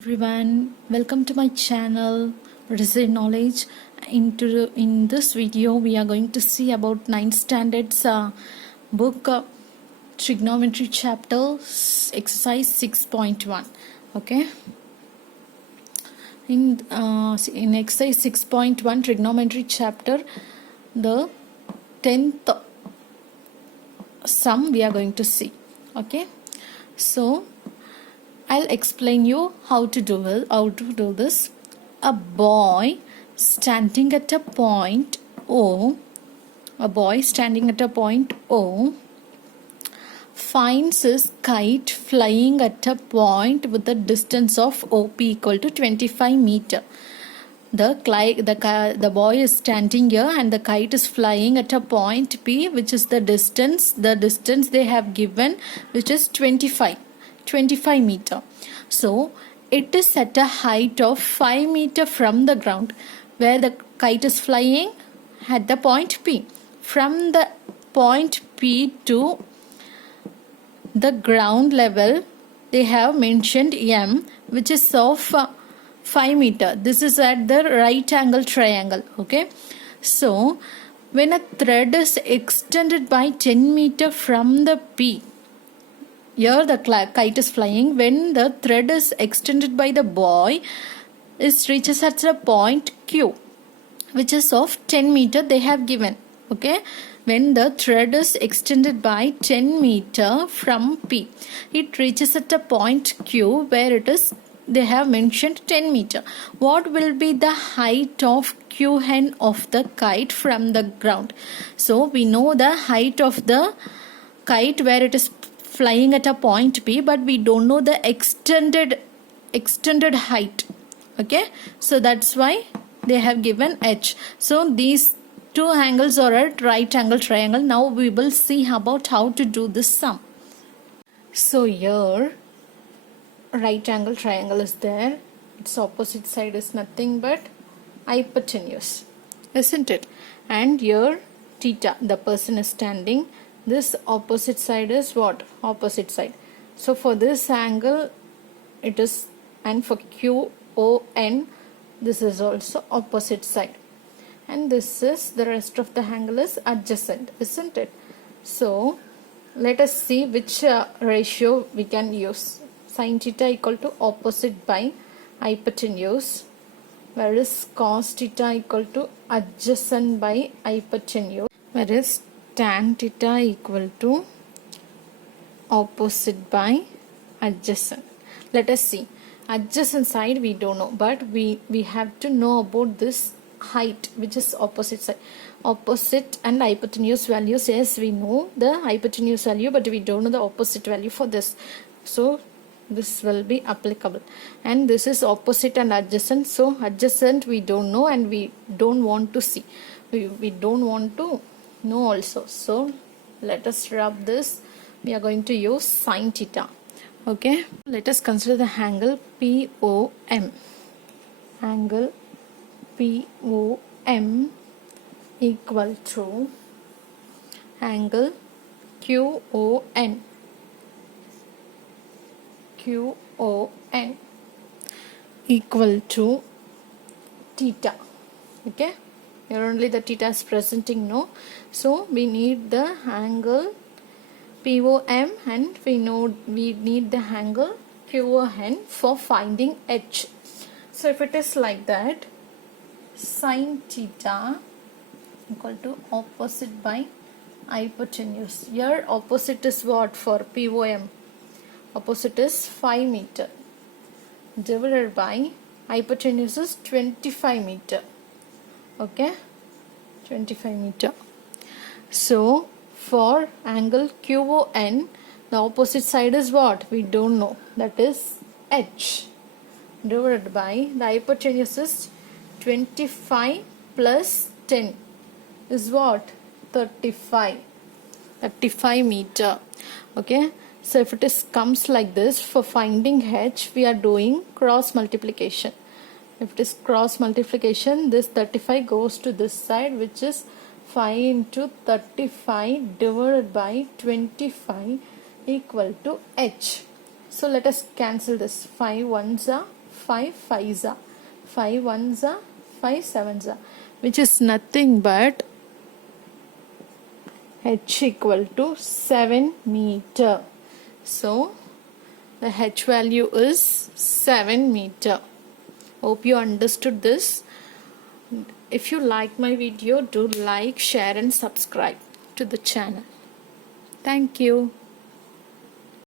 Everyone, welcome to my channel Resident Knowledge. In this video we are going to see about 9th standards book trigonometry chapter exercise 6.1. Okay, in exercise 6.1 trigonometry chapter, the 10th sum we are going to see. Okay, so I'll explain you how to do this. A boy standing at a point O, finds his kite flying at a point with a distance of OP equal to 25 meter. The boy is standing here and the kite is flying at a point P, which is the distance they have given, which is 25 meter. So it is at a height of 5 meter from the ground, where the kite is flying at the point P. From the point P to the ground level, they have mentioned M, which is of 5 meter. This is at the right angle triangle. Okay, so when a thread is extended by 10 meter from the P, here the kite is flying. When the thread is extended by the boy, it reaches at a point Q, which is of 10 meter they have given. Okay, when the thread is extended by 10 meter from P, it reaches at a point Q where they have mentioned 10 meter. What will be the height of QN of the kite from the ground? So we know the height of the kite where it is flying at a point P, but we don't know the extended height. Okay, so that's why they have given H. So these two angles are at right angle triangle. Now we will see about how to do this sum. So here right angle triangle is there. Its opposite side is nothing but hypotenuse, isn't it? And here theta, the person is standing. This opposite side is what? Opposite side. So for this angle it is, and for QON, this is also opposite side. And this is, the rest of the angle is adjacent, isn't it? So let us see which ratio we can use. Sin theta equal to opposite by hypotenuse, whereas cos theta equal to adjacent by hypotenuse, whereas tan theta equal to opposite by adjacent. Let us see. Adjacent side we don't know, but we have to know about this height, which is opposite side. Opposite and hypotenuse values, yes, we know the hypotenuse value, but we don't know the opposite value for this. So this will be applicable. And this is opposite and adjacent. So adjacent we don't know and we don't want to see. We don't want to know also. So let us rub this. We are going to use sin theta. Okay, let us consider the angle POM. Angle POM equal to angle QON. QON equal to theta. Okay, here only the theta is presenting, no? So we need the angle POM and we know we need the angle QON for finding H. So if it is like that, sin theta equal to opposite by hypotenuse. Here opposite is what for POM? Opposite is 5 meter divided by hypotenuse is 25 meter. Okay, 25 meter. So for angle QON, the opposite side is what? We don't know. That is H divided by the hypotenuse is 25 plus 10 is what? 35 meter. Okay, so if it is comes like this, for finding H we are doing cross multiplication. If it is cross multiplication, this 35 goes to this side, which is 5 into 35 divided by 25 equal to H. So let us cancel this. 5 ones are 5 5s are 5 1s are 5 7s are, which is nothing but h equal to 7 meter. So the h value is 7 meter. Hope you understood this. If you like my video, do like, share and subscribe to the channel. Thank you.